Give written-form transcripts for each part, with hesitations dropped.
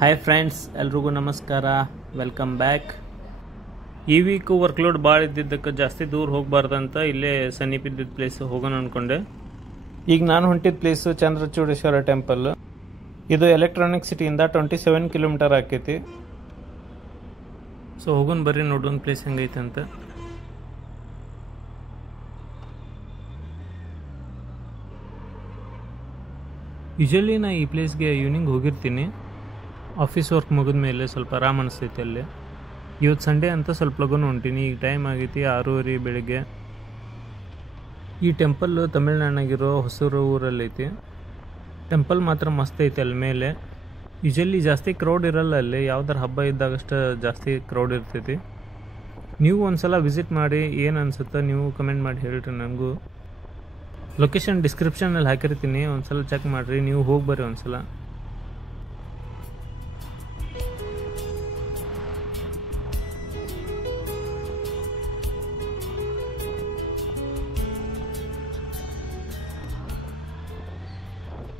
Hi friends, ಎಲ್ರಿಗೂ ನಮಸ್ಕಾರ. Welcome back. ಈ ವೀಕು ವರ್ಕ್ಲೋಡ್ ಭಾಳ ಇದ್ದಿದ್ದಕ್ಕೆ ಜಾಸ್ತಿ ದೂರ ಹೋಗಬಾರ್ದಂತ ಇಲ್ಲೇ ಸಮೀಪಿದ್ದಿದ್ದ ಪ್ಲೇಸ್ ಹೋಗೋಣ ಅಂದ್ಕೊಂಡೆ. ಈಗ ನಾನು ಹೊಂಟಿದ್ದ ಪ್ಲೇಸು ಚಂದ್ರಚೂಡೇಶ್ವರ ಟೆಂಪಲ್. ಇದು ಎಲೆಕ್ಟ್ರಾನಿಕ್ ಸಿಟಿಯಿಂದ 27 ಕಿಲೋಮೀಟರ್ ಆಕೈತಿ. ಸೊ ಹೋಗೋಣ ಬರ್ರಿ, ನೋಡೋಣ ಪ್ಲೇಸ್ ಹೆಂಗೈತೆ ಅಂತ. ಯೂಶಲಿ ನಾ ಈ ಪ್ಲೇಸ್ಗೆ ಈವ್ನಿಂಗ್ ಹೋಗಿರ್ತೀನಿ. ಆಫೀಸ್ ವರ್ಕ್ ಮುಗಿದ ಮೇಲೆ ಸ್ವಲ್ಪ ಆರಾಮ್ ಅನಿಸ್ತೈತೆ ಅಲ್ಲಿ. ಇವತ್ತು ಸಂಡೇ ಅಂತ ಸ್ವಲ್ಪ ಲಗೂನು ಹೊಂಟೀನಿ. ಈಗ ಟೈಮ್ ಆಗೈತಿ 6:30 ಬೆಳಿಗ್ಗೆ. ಈ ಟೆಂಪಲ್ ತಮಿಳ್ನಾಡಿನಾಗಿರೋ ಹೊಸೂರು ಊರಲ್ಲೈತಿ. ಟೆಂಪಲ್ ಮಾತ್ರ ಮಸ್ತ್ ಐತೆ ಅಲ್ಲಿ ಮೇಲೆ. ಯೂಶಲಿ ಜಾಸ್ತಿ ಕ್ರೌಡ್ ಇರಲ್ಲ ಅಲ್ಲಿ, ಯಾವ್ದಾರು ಹಬ್ಬ ಇದ್ದಾಗಷ್ಟು ಜಾಸ್ತಿ ಕ್ರೌಡ್ ಇರ್ತೈತಿ. ನೀವು ಒಂದ್ಸಲ ವಿಸಿಟ್ ಮಾಡಿ ಏನು ಅನ್ಸುತ್ತೆ ನೀವು ಕಮೆಂಟ್ ಮಾಡಿ ಹೇಳ್ರಿ. ನನಗೂ ಲೊಕೇಶನ್ ಡಿಸ್ಕ್ರಿಪ್ಷನಲ್ಲಿ ಹಾಕಿರ್ತೀನಿ, ಒಂದ್ಸಲ ಚೆಕ್ ಮಾಡಿರಿ. ನೀವು ಹೋಗಿ ಬರ್ರಿ ಒಂದ್ಸಲ.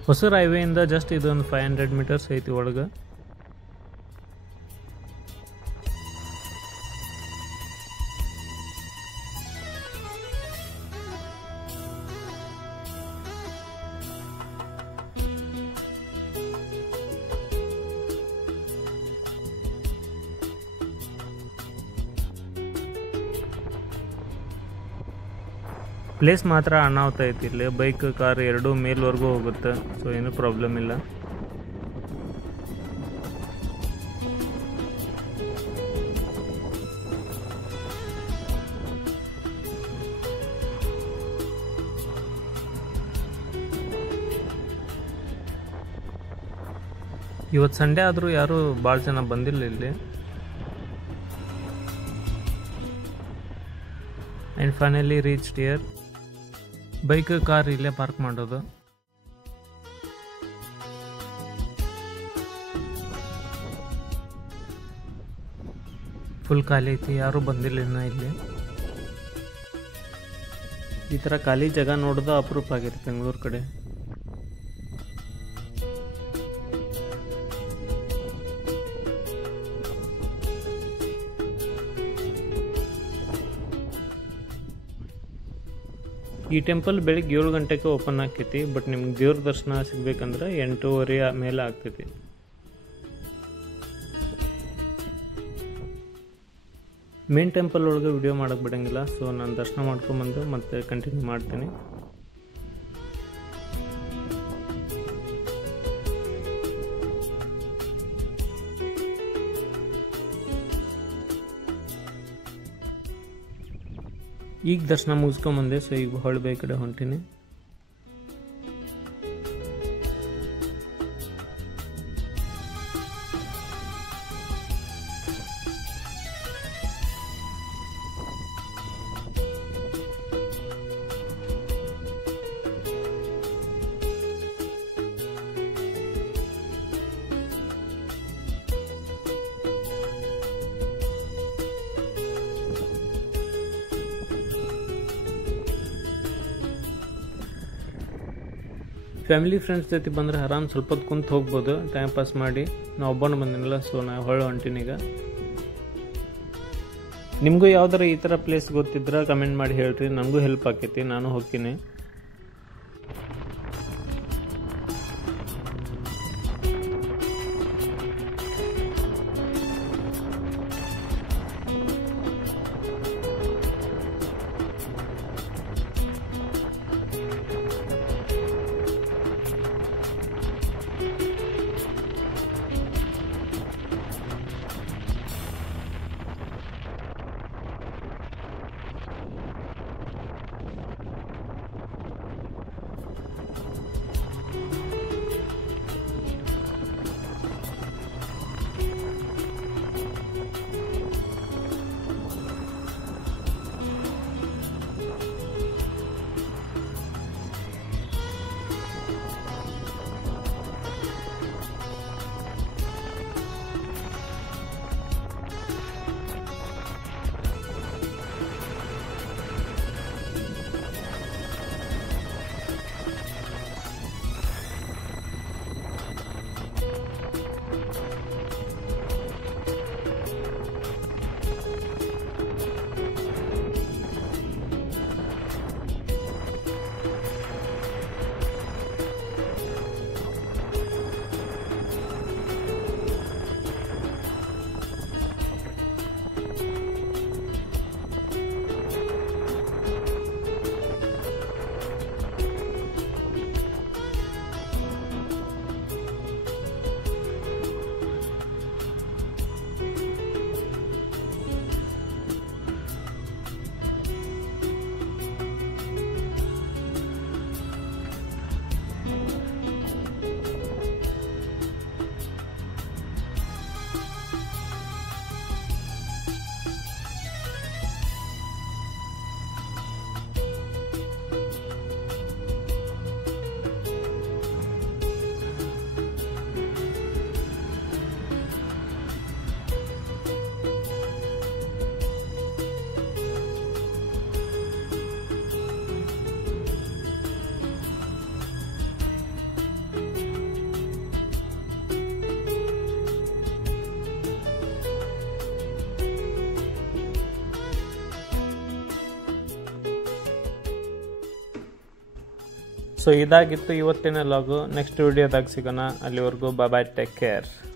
ಹೊಸೂರು ಹೈವೇಯಿಂದ ಜಸ್ಟ್ ಇದೊಂದು 500 ಮೀಟರ್ಸ್ ಐತಿ ಒಳಗೆ. ಪ್ಲೇಸ್ ಮಾತ್ರ ಅನಾಹುತ ಐತಿ ಇಲ್ಲಿ. ಬೈಕ್ ಕಾರ್ ಎರಡೂ ಮೇಲ್ವರೆಗೂ ಹೋಗುತ್ತೆ, ಸೊ ಏನೂ ಪ್ರಾಬ್ಲಮ್ ಇಲ್ಲ. ಇವತ್ತು ಸಂಡೇ ಆದರೂ ಯಾರೂ ಭಾಳ ಜನ ಬಂದಿಲ್ಲ ಇಲ್ಲಿ. And finally reached here. Bike car ಇಲ್ಲೇ ಪಾರ್ಕ್ ಮಾಡೋದು. ಫುಲ್ ಖಾಲಿ ಐತಿ, ಯಾರೂ ಬಂದಿಲ್ಲ ಇನ್ನು ಇಲ್ಲಿ. ಈ ಥರ ಖಾಲಿ ಜಾಗ ನೋಡೋದು ಅಪರೂಪ ಆಗೈತಿ ಬೆಂಗಳೂರು ಕಡೆ. ಈ ಟೆಂಪಲ್ ಬೆಳಿಗ್ಗೆ 7 ಗಂಟೆಗೆ ಓಪನ್ ಆಕೈತಿ. ಬಟ್ ನಿಮ್ಗೆ ದೇವ್ರ ದರ್ಶನ ಸಿಗ್ಬೇಕಂದ್ರೆ 8:30 ಮೇಲೆ ಆಗ್ತೈತಿ. ಮೇನ್ ಟೆಂಪಲ್ ಒಳಗೆ ವಿಡಿಯೋ ಮಾಡೋಕ್ಕೆ ಬಿಡೋಂಗಿಲ್ಲ, ಸೊ ನಾನು ದರ್ಶನ ಮಾಡ್ಕೊಂಬಂದು ಮತ್ತೆ ಕಂಟಿನ್ಯೂ ಮಾಡ್ತೀನಿ. ಈಗ ದರ್ಶನ ಮುಗಿಸ್ಕೊಂಬಂದೆ, ಸೊ ಈಗ ಹೊಳ್ಬೆ ಕಡೆ ಹೊಂಟೀನಿ. ಫ್ಯಾಮಿಲಿ ಫ್ರೆಂಡ್ಸ್ ಜೊತೆ ಬಂದರೆ ಆರಾಮ್ ಸ್ವಲ್ಪ ಹೊತ್ತು ಕುಂತು ಹೋಗ್ಬೋದು, ಟೈಮ್ ಪಾಸ್ ಮಾಡಿ. ನಾವು ಒಬ್ಬನು ಬಂದಿನಿಲ್ಲ, ಸೊ ನಾ ಹೊಂಟೀನಿ ಈಗ. ನಿಮಗೂ ಯಾವ್ದಾರ ಈ ಥರ ಪ್ಲೇಸ್ ಗೊತ್ತಿದ್ರೆ ಕಮೆಂಟ್ ಮಾಡಿ ಹೇಳ್ರಿ, ನನಗೂ ಹೆಲ್ಪ್ ಆಕೈತಿ, ನಾನು ಹೋಗ್ತೀನಿ. ಸೊ ಇದಾಗಿತ್ತು ಇವತ್ತಿನ ಲಾಗು. ನೆಕ್ಸ್ಟ್ ವಿಡಿಯೋದಾಗ ಸಿಗೋಣ. ಅಲ್ಲಿವರೆಗೂ ಬಾಯ್, ಟೇಕ್ ಕೇರ್.